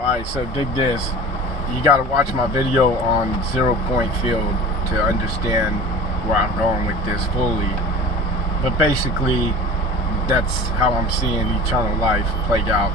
Alright, so dig this. You gotta watch my video on 0 point field to understand where I'm going with this fully. But basically, that's how I'm seeing eternal life play out.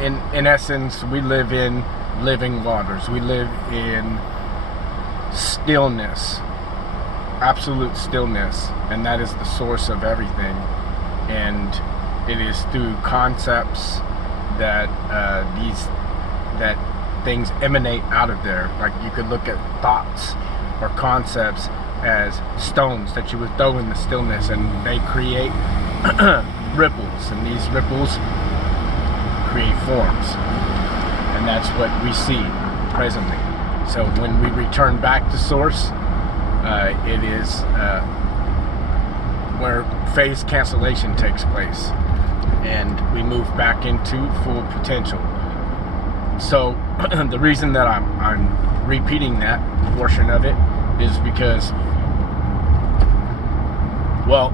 In essence, we live in living waters. We live in stillness, absolute stillness, and that is the source of everything. And it is through concepts that that things emanate out of there. Like, you could look at thoughts or concepts as stones that you would throw in the stillness, and they create ripples, and these ripples create forms, and that's what we see presently. So when we return back to source, it is where phase cancellation takes place, and we move back into full potential. So the reason that I'm repeating that portion of it is because, well,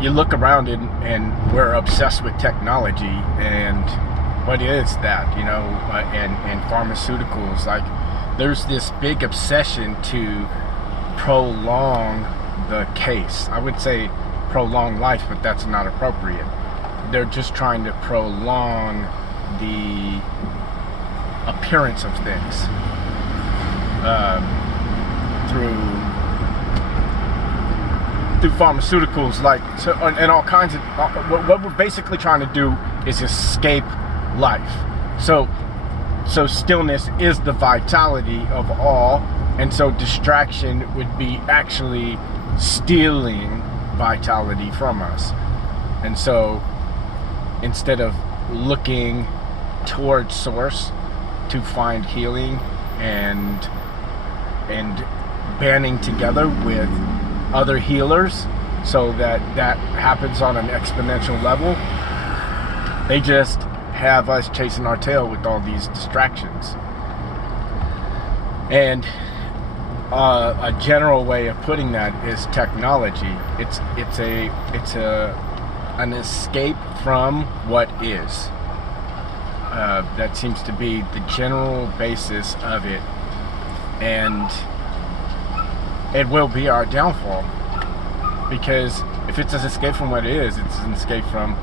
you look around and we're obsessed with technology, and what is that, you know, and pharmaceuticals. Like, there's this big obsession to prolong the case. I would say prolong life, but that's not appropriate. They're just trying to prolong the appearance of things through pharmaceuticals, like, so, and all kinds of what we're basically trying to do is escape life. So stillness is the vitality of all, and so distraction would be actually stealing vitality from us. And so instead of looking towards source to find healing and banding together with other healers so that happens on an exponential level, they just have us chasing our tail with all these distractions. And a general way of putting that is technology. It's an escape from what is. That seems to be the general basis of it, and it will be our downfall, because if it's an escape from what it is, it's an escape from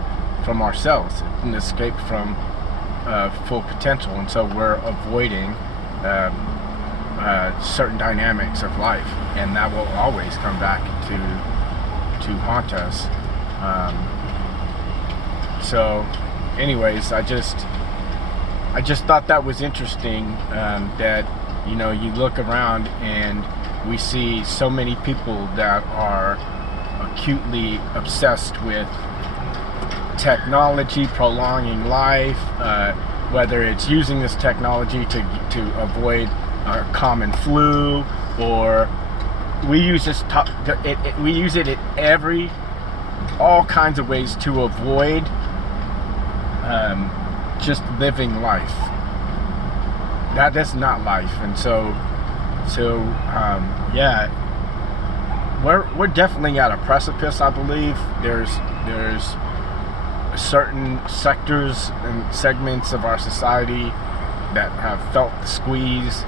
ourselves. It's an escape from full potential, and so we're avoiding certain dynamics of life, and that will always come back to haunt us. So anyways, I just thought that was interesting, that, you know, you look around and we see so many people that are acutely obsessed with technology prolonging life, whether it's using this technology to avoid a common flu, or we use we use it in all kinds of ways to avoid just living life. That is not life. And so yeah, we're definitely at a precipice. I believe there's certain sectors and segments of our society that have felt the squeeze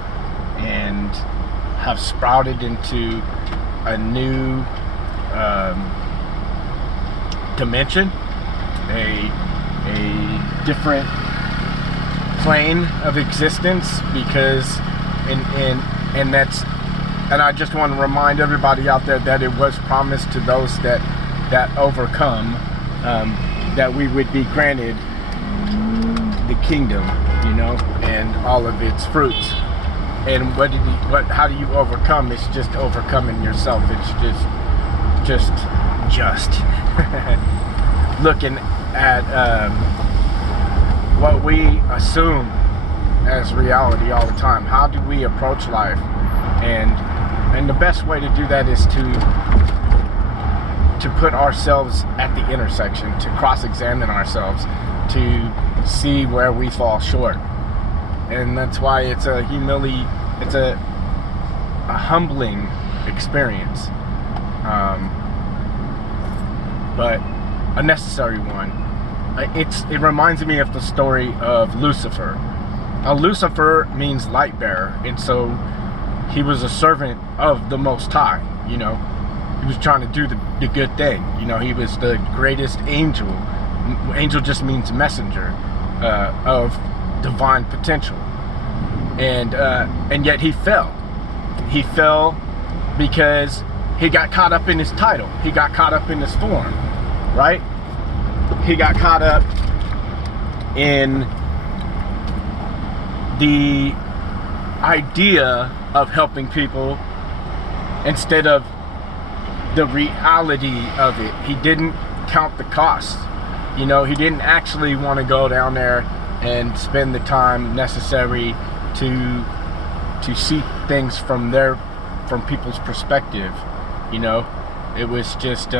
and have sprouted into a new dimension, a different plane of existence, because and that's, and I just want to remind everybody out there that it was promised to those that overcome, that we would be granted the kingdom, you know, and all of its fruits. And how do you overcome? It's just overcoming yourself. It's just looking at what we assume as reality all the time. How do we approach life? And the best way to do that is to put ourselves at the intersection, to cross-examine ourselves, to see where we fall short. And that's why it's a humbling experience, but a necessary one. it reminds me of the story of Lucifer. Now, Lucifer means light bearer, and so he was a servant of the Most High. You know, he was trying to do the good thing. You know, he was the greatest angel. Angel just means messenger of divine potential, and yet he fell. He fell because he got caught up in his title. He got caught up in his form, right? He got caught up in the idea of helping people instead of the reality of it. He didn't count the cost. You know, he didn't actually want to go down there and spend the time necessary to see things from people's perspective. You know, it was just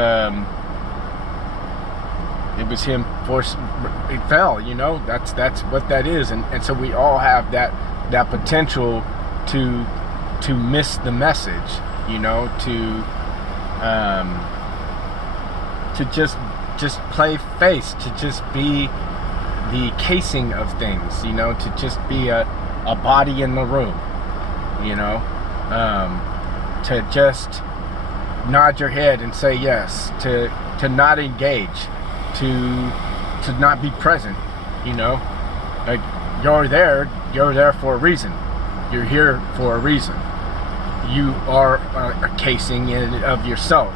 it was him he fell. You know, that's what that is, and so we all have that potential to miss the message. You know, to just play face, to just be the casing of things. You know, to just be a body in the room. You know, to just nod your head and say yes, to not engage, to not be present. You know, like you're there for a reason. You're here for a reason. You are a casing of yourself,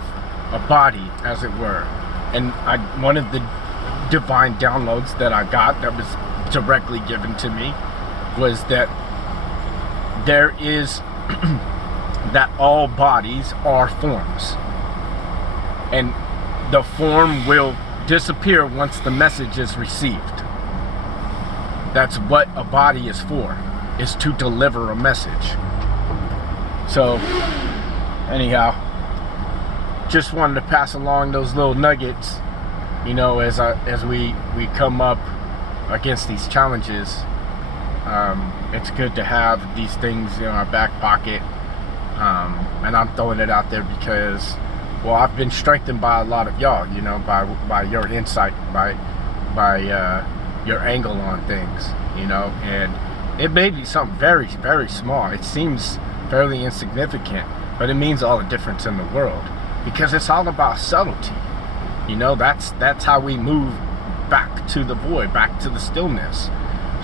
a body, as it were. And one of the divine downloads that I got, that was directly given to me, was that there is that all bodies are forms, and the form will disappear once the message is received. That's what a body is for, is to deliver a message. So anyhow, just wanted to pass along those little nuggets, you know, as we come up against these challenges. It's good to have these things in our back pocket, and I'm throwing it out there because, well, I've been strengthened by a lot of y'all, you know, by your insight, by your angle on things, you know. And it may be something very, very small. It seems fairly insignificant, but it means all the difference in the world, because it's all about subtlety. You know, that's how we move back to the void, back to the stillness,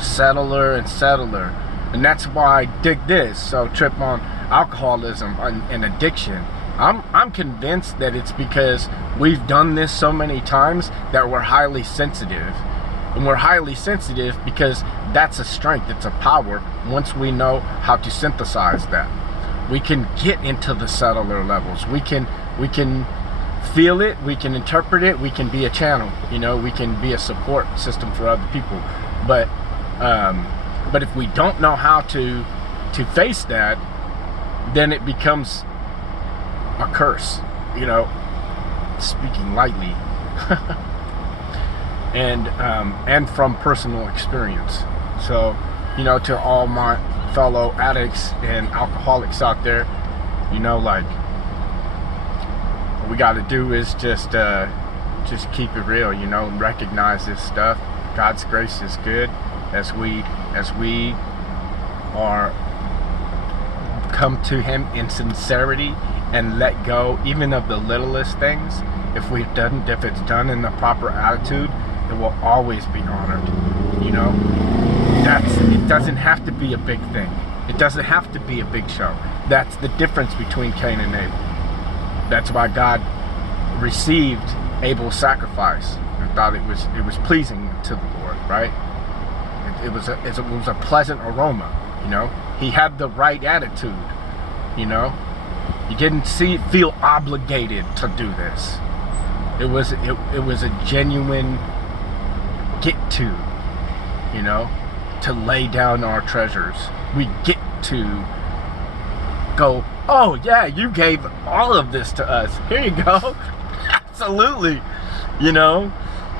settler and settler. And that's why I dig this so trip on alcoholism and addiction. I'm convinced that it's because we've done this so many times that we're highly sensitive. And we're highly sensitive because that's a strength, it's a power. Once we know how to synthesize that, we can get into the subtler levels. We can feel it, we can interpret it, we can be a channel, you know, we can be a support system for other people. But if we don't know how to face that, then it becomes a curse, you know, speaking lightly. And from personal experience. So, you know, to all my fellow addicts and alcoholics out there, you know, like, what we got to do is just keep it real, you know, and recognize this stuff. God's grace is good as we are come to Him in sincerity and let go even of the littlest things. If it's done in the proper attitude, it will always be honored. You know, it doesn't have to be a big thing. It doesn't have to be a big show. That's the difference between Cain and Abel. That's why God received Abel's sacrifice and thought it was pleasing to the Lord, right? It was a pleasant aroma. You know, he had the right attitude. You know, he didn't feel obligated to do this. It was a genuine get to, you know, to lay down our treasures. We get to go, oh yeah, you gave all of this to us. Here you go. Absolutely. You know,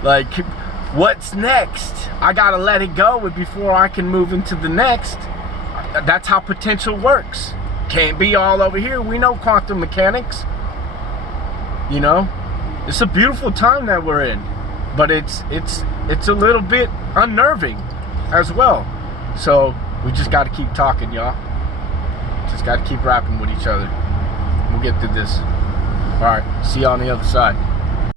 like, what's next? I gotta let it go before I can move into the next. That's how potential works. Can't be all over here. We know quantum mechanics. You know, it's a beautiful time that we're in. but it's a little bit unnerving as well. So we just got to keep talking, y'all. Just got to keep rapping with each other. We'll get through this. All right, see you on the other side.